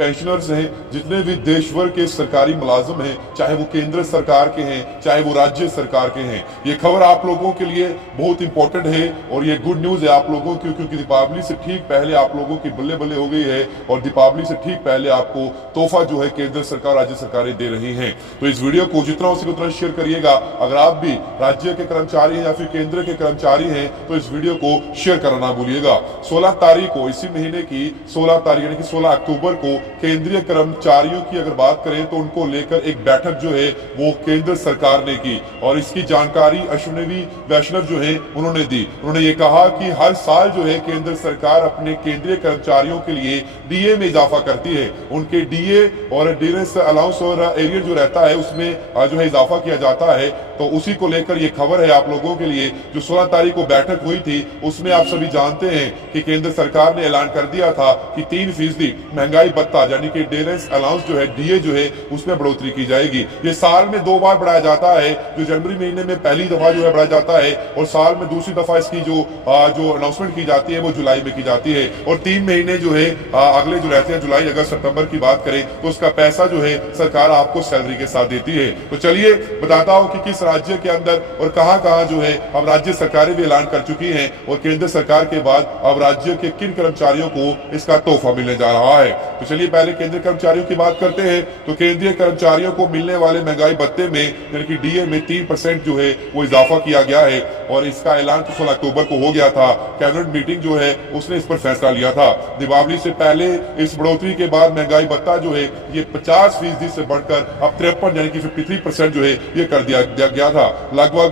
Pensioners हैं, जितने भी देश भर के सरकारी मुलाजिम हैं, चाहे वो केंद्र सरकार के हैं चाहे वो राज्य सरकार के हैं, ये खबर आप लोगों के लिए बहुत इंपॉर्टेंट है और ये गुड न्यूज है आप लोगों की, क्योंकि दीपावली से ठीक पहले आप लोगों की बल्ले बल्ले हो गई है और दीपावली से ठीक पहले आपको तोहफा जो है केंद्र सरकार राज्य सरकारें दे रही हैं। तो इस वीडियो को जितना हो सके उतना शेयर करिएगा। अगर आप भी राज्य के कर्मचारी हैं या फिर केंद्र के कर्मचारी हैं तो इस वीडियो को शेयर करना ना भूलिएगा। 16 तारीख को, इसी महीने की 16 तारीख यानी कि 16 अक्टूबर को केंद्रीय कर्मचारियों की अगर बात करें तो उनको लेकर एक बैठक जो है वो केंद्र सरकार ने की और इसकी जानकारी अश्विनी वैष्णव जो है उन्होंने दी। उन्होंने ये कहा कि हर साल जो है केंद्र सरकार अपने केंद्रीय कर्मचारियों के लिए डीए में इजाफा करती है। उनके डीए और डियरेंस अलाउंस और एरियर जो रहता है उसमें जो है इजाफा किया जाता है। तो उसी को लेकर ये खबर है आप लोगों के लिए। जो 16 तारीख को बैठक हुई थी उसमें आप सभी जानते हैं कि केंद्र सरकार ने ऐलान कर दिया था कि 3% महंगाई भत्ता यानी कि डियरेंस अलाउंस जो है डीए जो है उसमें बढ़ोतरी की जाएगी। ये साल में 2 बार बढ़ाया जाता है, जो जनवरी महीने में पहली दफा जो है बढ़ाया जाता है और साल में दूसरी दफा इसकी जो अनाउंसमेंट की जाती है वो जुलाई में की जाती है। और 3 महीने जो है अगले जो रहते हैं जुलाई अगस्त सितंबर की बात करें तो उसका पैसा जो है सरकार आपको सैलरी के साथ देती है। तो चलिए बताता हूं कि किस राज्य के अंदर और कहां जो है अब राज्य सरकारें भी ऐलान कर चुकी हैं और केंद्र सरकार के बाद अब राज्य के किन कर्मचारियों को इसका तोहफा मिलने जा रहा है। तो चलिए पहले केंद्रीय कर्मचारियों की बात करते हैं। तो केंद्रीय कर्मचारियों को मिलने वाले महंगाई भत्ते में यानी कि डीए में 3% जो है वो इजाफा किया गया है और इसका ऐलान तो 16 अक्टूबर को हो गया था। कैबिनेट मीटिंग जो है उसने इस पर फैसला लिया था। दीपावली से पहले इस बढ़ोतरी के बाद महंगाई भत्ता जो है ये 50% से बढ़कर अब 53 यानी कि 53% जो है ये कर दिया गया था। लगभग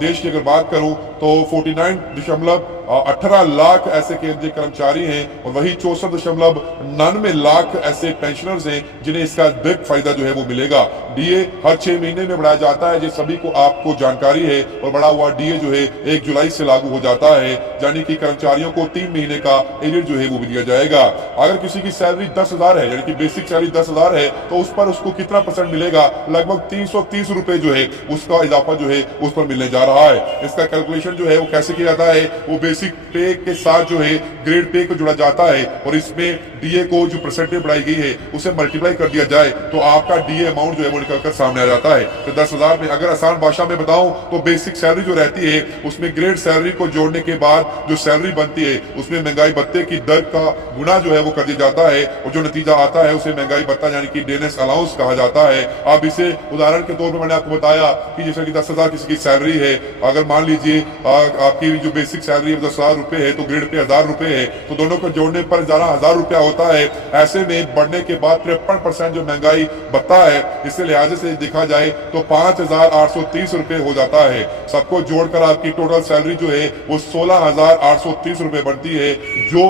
देश की अगर बात करूं तो 49.18 लाख ऐसे केंद्रीय कर्मचारी हैं और वही 64.99 लाख ऐसे पेंशनर्स हैं जिन्हें इसका डायरेक्ट फायदा जो है वो मिलेगा। डीए हर 6 महीने में बढ़ाया जाता है, ये सभी को आपको जानकारी है और बढ़ा हुआ डीए जो है 1 जुलाई से लागू हो जाता है, यानी कि कर्मचारियों को 3 महीने का एरियर जो है वो भी दिया जाएगा। अगर किसी की सैलरी 10,000 है यानी कि बेसिक सैलरी 10,000 है तो उस पर उसको कितना परसेंट मिलेगा? लगभग 330 रुपए जो है उसका इजाफा जो है उस पर मिलने जा रहा है। इसका कैलकुलेशन जो है वो कैसे किया जाता है? वो बेसिक पे के साथ जो है ग्रेड पे को जुड़ा जाता है और इसमें डीए को जो परसेंटेज बढ़ाई गई है उसे मल्टीप्लाई कर दिया जाए तो आपका डीए अमाउंट जो है वो निकलकर सामने आ जाता है। तो 10,000 में अगर आसान भाषा में बताऊं तो बेसिक सैलरी जो रहती है उसमें ग्रेड सैलरी को जोड़ने के बाद जो सैलरी बनती है उसमें महंगाई भत्ते की दर का गुना जो है वो कर दिया जाता है और जो नतीजा आता है उसे महंगाई भत्ता यानी कि डियरेंस अलाउंस कहा जाता है। अब इसे उदाहरण के तौर पर मैंने आपको बताया कि जैसे कि 10,000 किसी की सैलरी है, अगर मान लीजिए आपकी जो बेसिक सैलरी है 10,000 रुपए है तो ग्रेड पे 1,000 रुपए है, तो दोनों को जोड़ने पर 1,000 रुपया होता है। ऐसे में बढ़ने के बाद 53% जो महंगाई भत्ता है इससे लिहाजे से देखा जाए तो 5,830 रुपए हो जाता है। सबको जोड़कर आपकी टोटल सैलरी जो है वो 16,830 रुपए बनती है, जो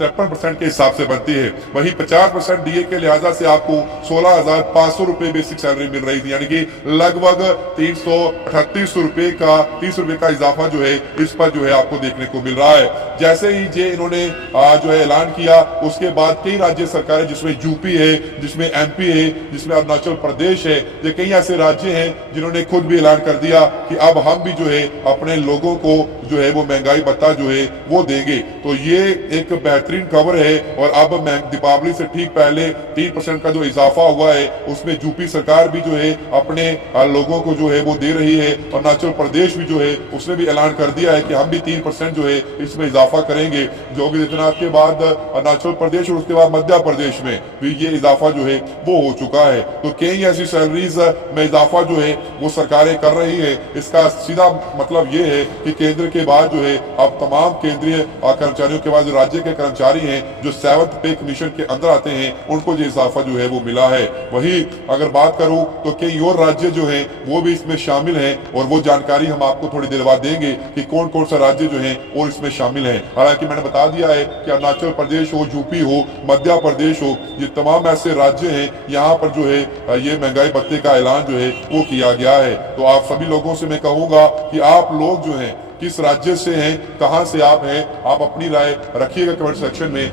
53% के हिसाब से बनती है। वही 50% डीए के लिहाजा से आपको 16,500 रुपए बेसिक सैलरी मिल रही थी, यानी कि लगभग 338 रुपए का 30 रुपए का इजाफा जो है इस पर जो है आपको देखने को मिल रहा है। जैसे ही ये इन्होंने जो है ऐलान किया उसके बाद कई राज्य सरकारें जिसमें यूपी है, जिसमें एमपी है, जिसमें अरुणाचल प्रदेश है, ये कई ऐसे राज्य हैं जिन्होंने खुद भी ऐलान कर दिया कि अब हम भी जो है अपने लोगों को जो है वो महंगाई भत्ता जो है वो देंगे। तो ये एक बेहतरीन खबर है और अब दीपावली से ठीक पहले 3% का जो इजाफा हुआ है उसमें यूपी सरकार भी जो है अपने लोगों को जो है वो दे रही है। अरुणाचल प्रदेश भी जो है उसने भी ऐलान कर दिया है कि हम भी 3% जो है इसमें इजाफा करेंगे। योगी आदित्यनाथ के बाद अरुणाचल प्रदेश और उसके बाद मध्य प्रदेश में भी ये इजाफा जो है वो हो चुका है। तो कई ऐसी सैलरीज में इजाफा जो है वो सरकारें कर रही है। इसका सीधा मतलब ये है कि केंद्र के बाद जो है अब तमाम केंद्रीय कर्मचारियों के बाद जो राज्य के कर्मचारी हैं जो 7th पे कमीशन के अंदर आते हैं उनको ये इजाफा जो है वो मिला है। वही अगर बात करूं तो कई और राज्य जो हैं वो भी इसमें शामिल हैं और वो जानकारी हम आपको थोड़ी देर बाद देंगे कि कौन कौन सा राज्य जो है और इसमें शामिल है। हालांकि मैंने बता दिया है कि अरुणाचल प्रदेश हो, यूपी हो, मध्य प्रदेश हो, ये तमाम ऐसे राज्य हैं यहाँ पर जो है ये महंगाई भत्ते का ऐलान जो है वो किया गया है। तो आप सभी लोगों से मैं कहूंगा कि आप लोग जो है किस राज्य से हैं, कहां से आप हैं, आप अपनी राय रखिएगा कमेंट सेक्शन में।